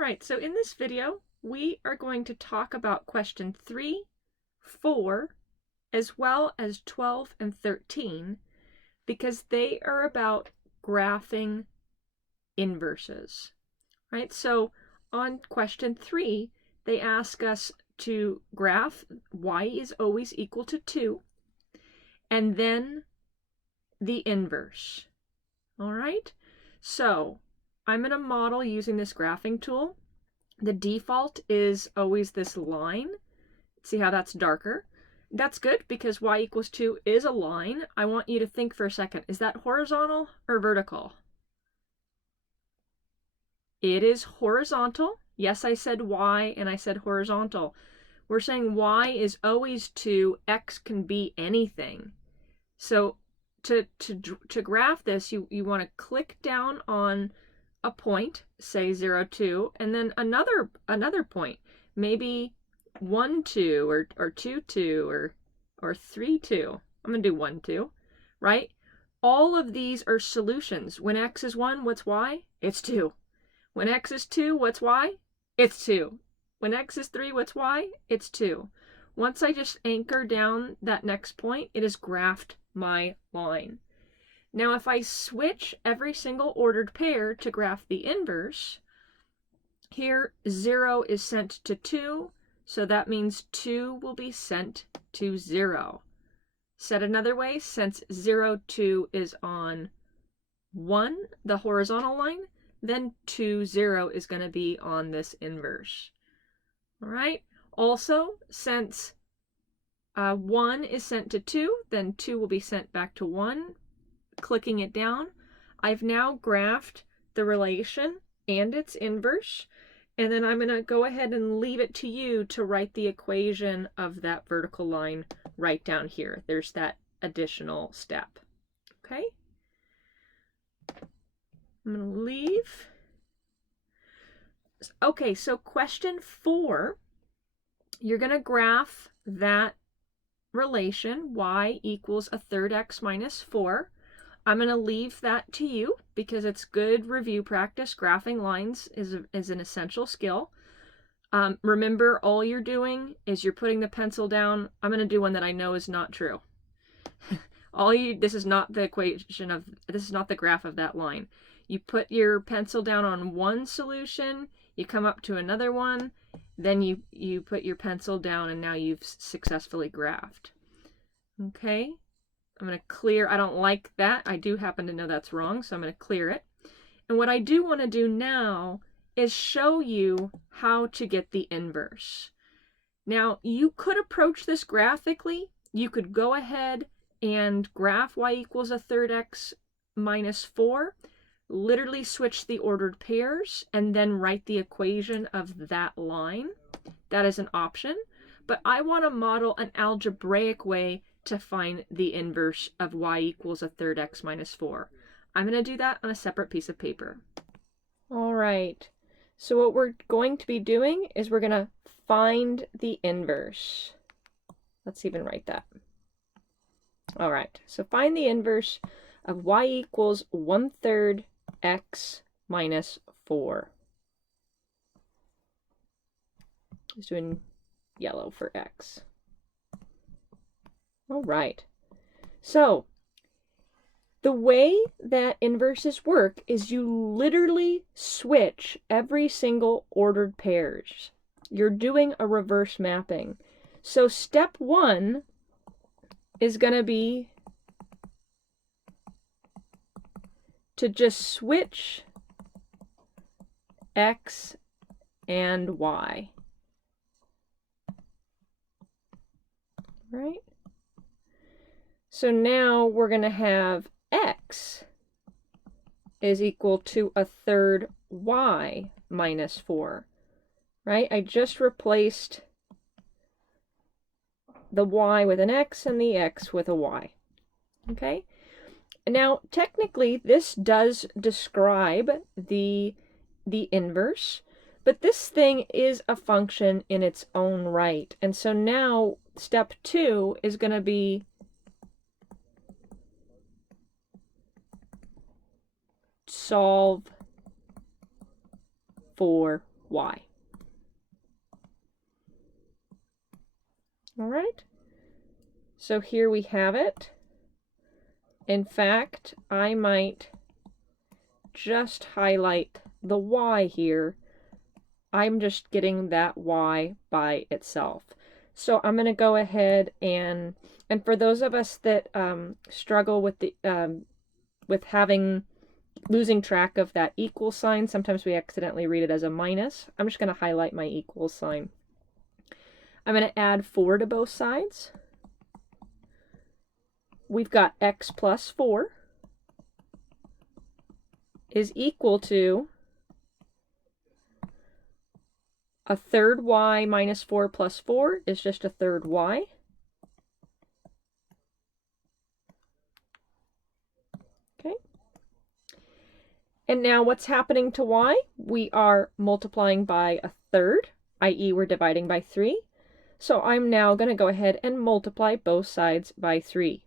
right, so in this video, we are going to talk about question 3, 4, as well as 12 and 13, because they are about graphing inverses, right? So on question 3, they ask us to graph y is always equal to 2, and then the inverse, all right? So I'm going to model using this graphing tool. The default is always this line. See how that's darker? That's good because y equals 2 is a line. I want you to think for a second. Is that horizontal or vertical? It is horizontal. Yes, I said y and I said horizontal. We're saying y is always 2, x can be anything. So to graph this, you want to click down on a point, say 0, 2, and then another point, maybe 1, 2, or 2, 2, or 3, 2. I'm going to do 1, 2, right? All of these are solutions. When x is 1, what's y? It's 2. When x is 2, what's y? It's 2. When x is 3, what's y? It's 2. Once I just anchor down that next point, it has graphed my line. Now, if I switch every single ordered pair to graph the inverse, here 0 is sent to 2, so that means 2 will be sent to 0. Said another way, since 0, 2 is on 1, the horizontal line, then 2, 0 is going to be on this inverse. All right. Also, since 1 is sent to 2, then 2 will be sent back to 1. Clicking it down, I've now graphed the relation and its inverse, and then I'm going to go ahead and leave it to you to write the equation of that vertical line right down here. There's that additional step. Okay? I'm going to leave. Okay, so question 4, you're going to graph that relation, y equals 1/3 x minus 4. I'm going to leave that to you because it's good review practice. Graphing lines is an essential skill. Remember, all you're doing is you're putting the pencil down. I'm going to do one that I know is not true. This is not the equation of, this is not the graph of that line. You put your pencil down on one solution, you come up to another one, then you put your pencil down and now you've successfully graphed. Okay? I'm going to clear. I don't like that. I do happen to know that's wrong, so I'm going to clear it. And what I do want to do now is show you how to get the inverse. Now, you could approach this graphically. You could go ahead and graph y equals 1/3 x minus 4, literally switch the ordered pairs, and then write the equation of that line. That is an option. But I want to model an algebraic way to find the inverse of y equals 1/3 x minus 4. I'm going to do that on a separate piece of paper. All right, so what we're going to be doing is we're going to find the inverse. Let's even write that. All right, so find the inverse of y equals 1/3 x minus 4. Just doing yellow for x. All right, so the way that inverses work is you literally switch every single ordered pairs. You're doing a reverse mapping. So step 1 is going to be to just switch x and y. Right? So now we're going to have x is equal to 1/3 y minus 4, right? I just replaced the y with an x and the x with a y, okay? Now, technically, this does describe the inverse, but this thing is a function in its own right. And so now step 2 is going to be solve for y. All right, so here we have it. In fact, I might just highlight the y here. I'm just getting that y by itself. So I'm going to go ahead and for those of us that struggle with the losing track of that equal sign, sometimes we accidentally read it as a minus. I'm just going to highlight my equal sign. I'm going to add 4 to both sides. We've got x plus 4 is equal to a third y minus 4 plus 4 is just a third y. Okay. And now what's happening to y? We are multiplying by a third, i.e. we're dividing by 3. So I'm now going to go ahead and multiply both sides by 3.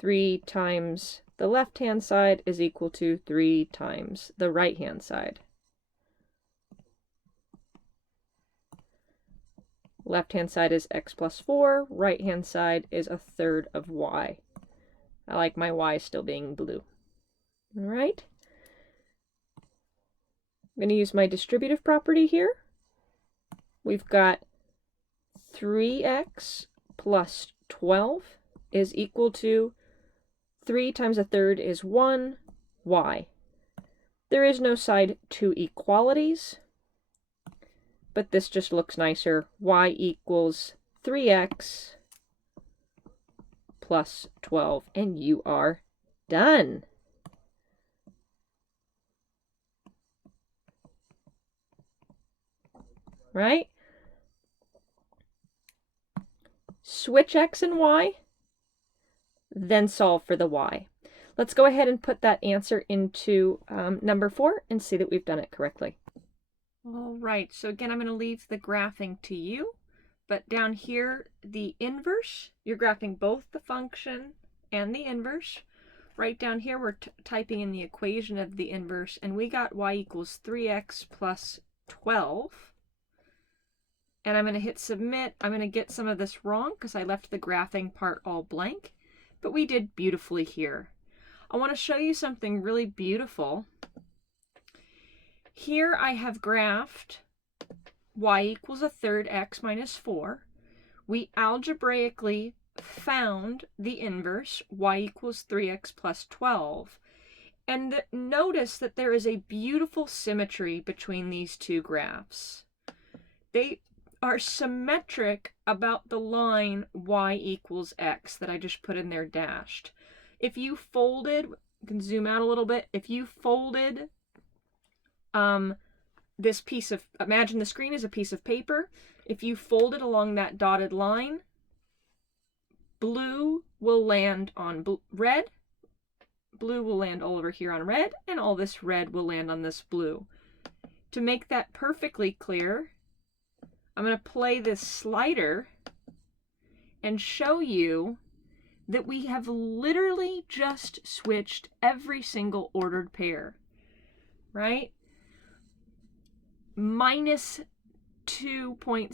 3 times the left-hand side is equal to 3 times the right-hand side. Left-hand side is x plus 4, right-hand side is a third of y. I like my y still being blue. All right. I'm going to use my distributive property here. We've got 3x plus 12 is equal to 3 times a third is 1, y. There is no side to equalities, but this just looks nicer. Y equals 3x plus 12, and you are done. Right? Switch x and y, then solve for the y. Let's go ahead and put that answer into number 4 and see that we've done it correctly. All right, so again, I'm going to leave the graphing to you, but down here, the inverse, you're graphing both the function and the inverse. Right down here, we're typing in the equation of the inverse, and we got y equals 3x plus 12. And I'm going to hit submit. I'm going to get some of this wrong because I left the graphing part all blank, but we did beautifully here. I want to show you something really beautiful. Here I have graphed y equals a third x minus 4. We algebraically found the inverse, y equals 3x plus 12. And notice that there is a beautiful symmetry between these two graphs. They are symmetric about the line y equals x that I just put in there dashed. If you folded, you can zoom out a little bit, if you folded this piece of, imagine the screen is a piece of paper. If you fold it along that dotted line, blue will land on red, blue will land all over here on red, and all this red will land on this blue. To make that perfectly clear, I'm going to play this slider and show you that we have literally just switched every single ordered pair, right? Minus 2.7,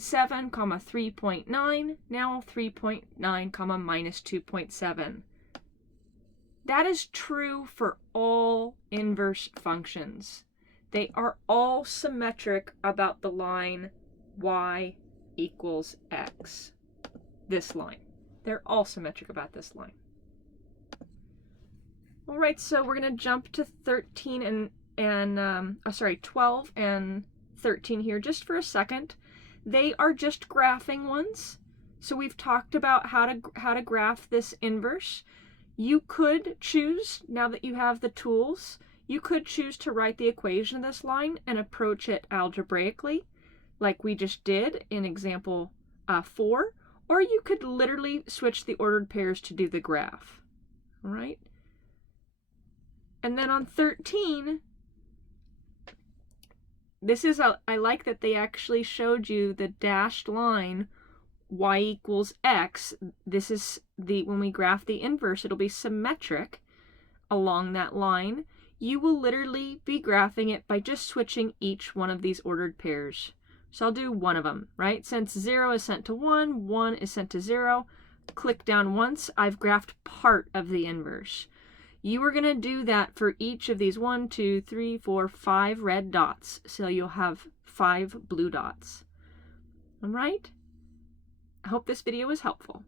3.9, now 3.9, minus 2.7. That is true for all inverse functions. They are all symmetric about the line y equals x. This line. They're all symmetric about this line. All right, so we're going to jump to 12 and 13 here just for a second. They are just graphing ones. So we've talked about how to graph this inverse. You could choose, now that you have the tools, you could choose to write the equation of this line and approach it algebraically, like we just did in example 4, or you could literally switch the ordered pairs to do the graph. All right? And then on 13, I like that they actually showed you the dashed line y equals x. This is when we graph the inverse, it'll be symmetric along that line. you will literally be graphing it by just switching each one of these ordered pairs. So I'll do one of them, right? Since 0 is sent to 1, 1 is sent to 0, click down once, I've graphed part of the inverse. You are going to do that for each of these 1, 2, 3, 4, 5 red dots. So you'll have 5 blue dots. All right? I hope this video was helpful.